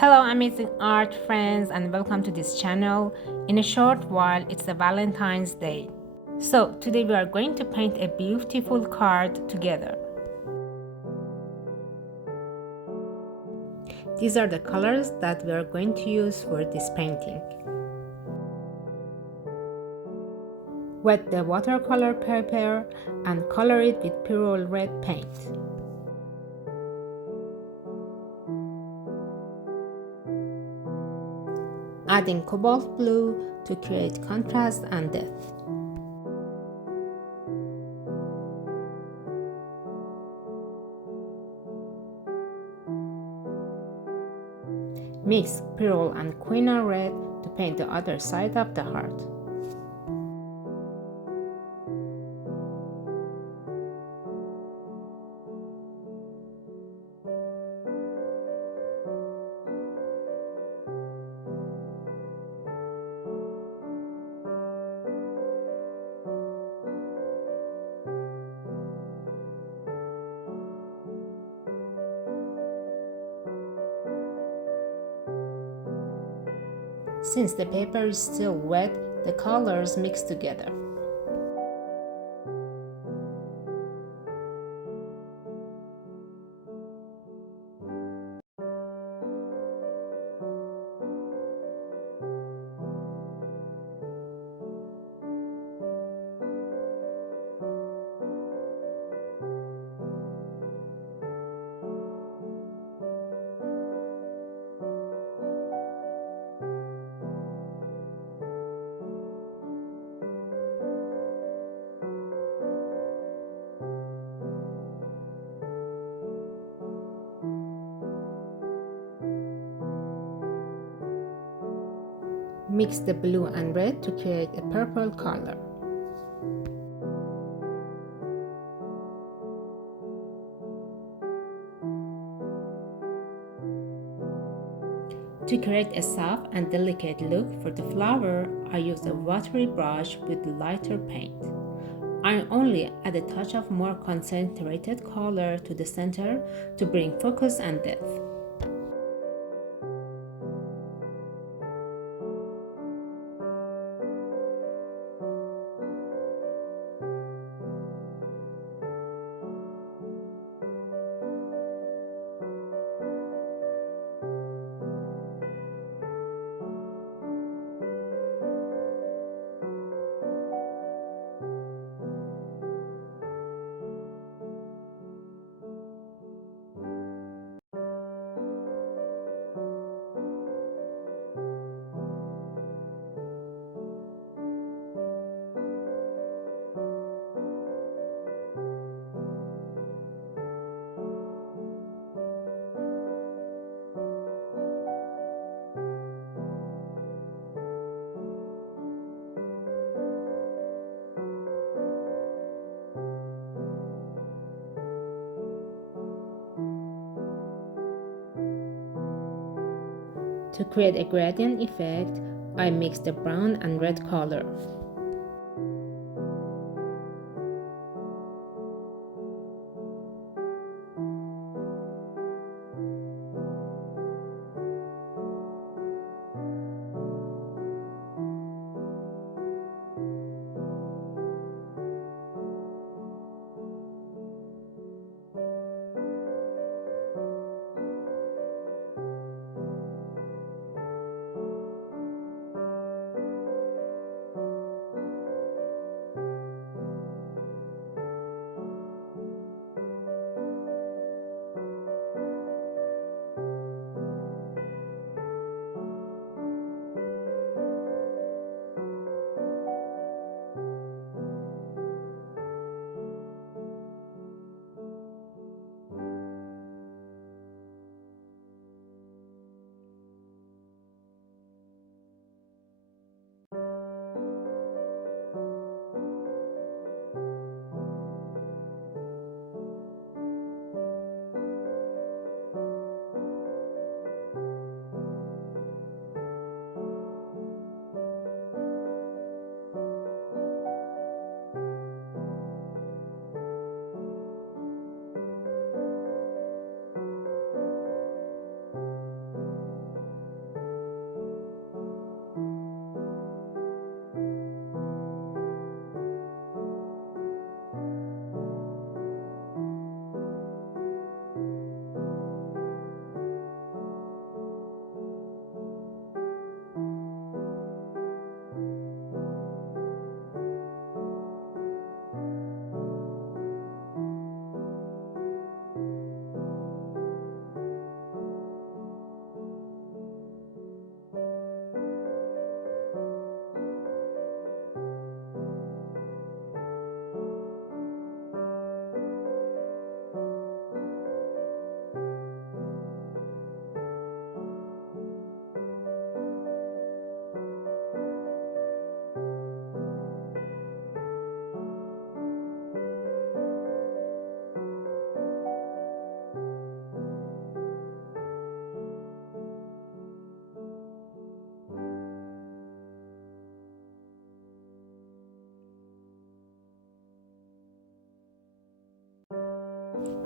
Hello, amazing art friends, and welcome to this channel. In a short while, it's the Valentine's Day. So, today we are going to paint a beautiful card together. These are the colors that we are going to use for this painting. Wet the watercolor paper and color it with purple red paint. Adding cobalt blue to create contrast and depth. Mix purple and quinine red to paint the other side of the heart. Since the paper is still wet, the colors mix together. Mix the blue and red to create a purple color. To create a soft and delicate look for the flower, I use a watery brush with lighter paint. I only add a touch of more concentrated color to the center to bring focus and depth. To create a gradient effect, I mix the brown and red color.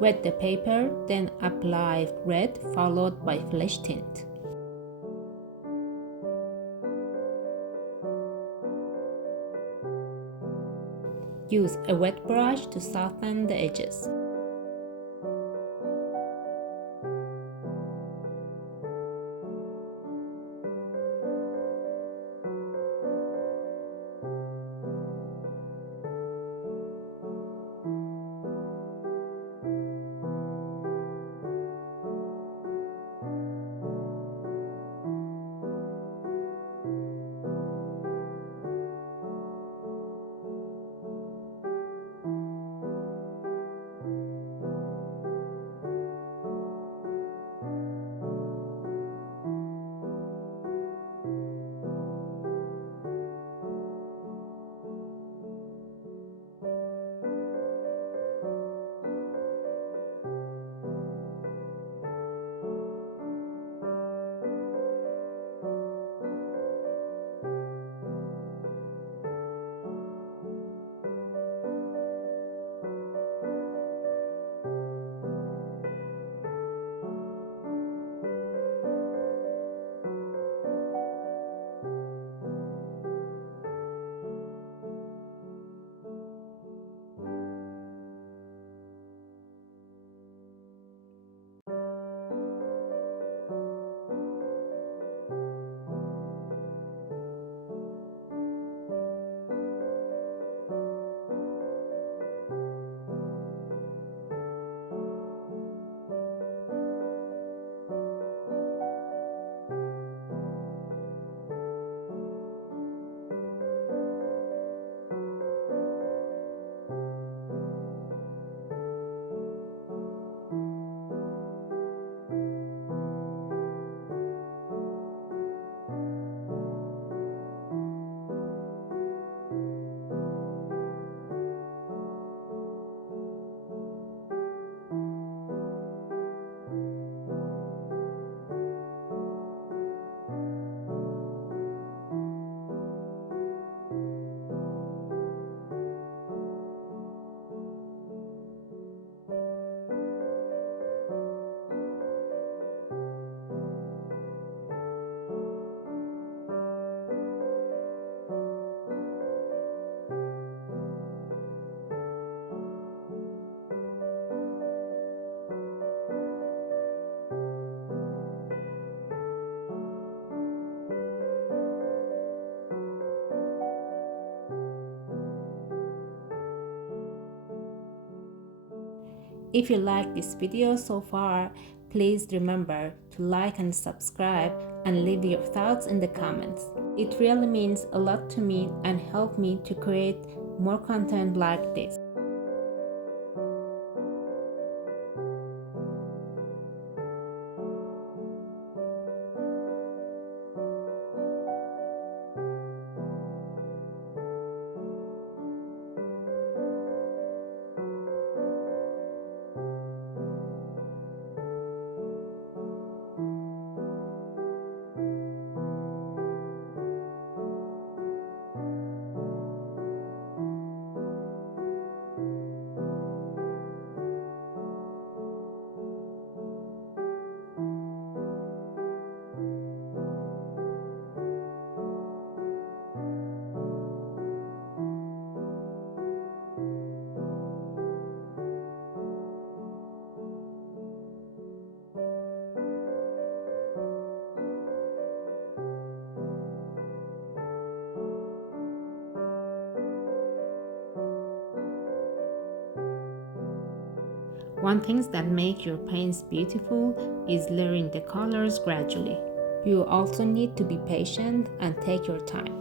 Wet the paper, then apply red followed by flesh tint. Use a wet brush to soften the edges. If you like this video so far, please remember to like and subscribe and leave your thoughts in the comments. It really means a lot to me and help me to create more content like this. One thing that makes your paints beautiful is layering the colors gradually. You also need to be patient and take your time.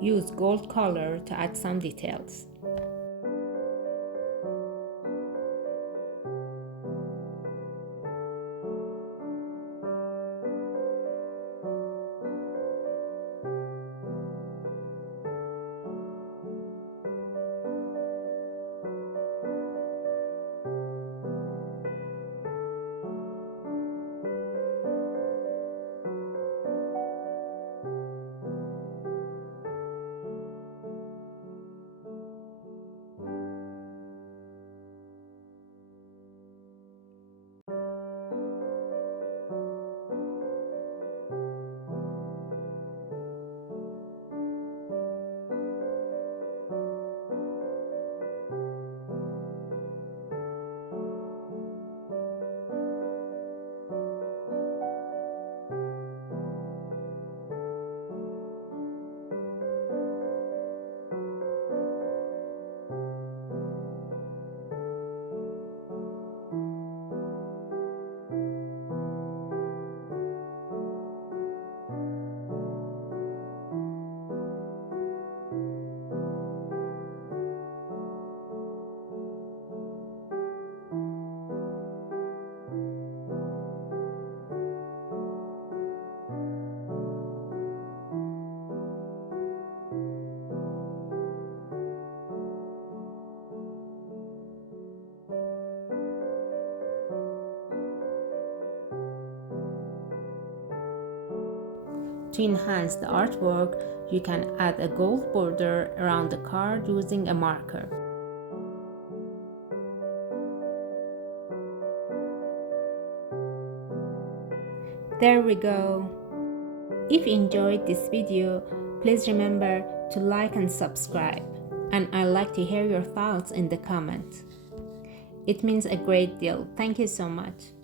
Use gold color to add some details. To enhance the artwork, you can add a gold border around the card using a marker. There we go. If you enjoyed this video, please remember to like and subscribe. And I'd like to hear your thoughts in the comments. It means a great deal. Thank you so much.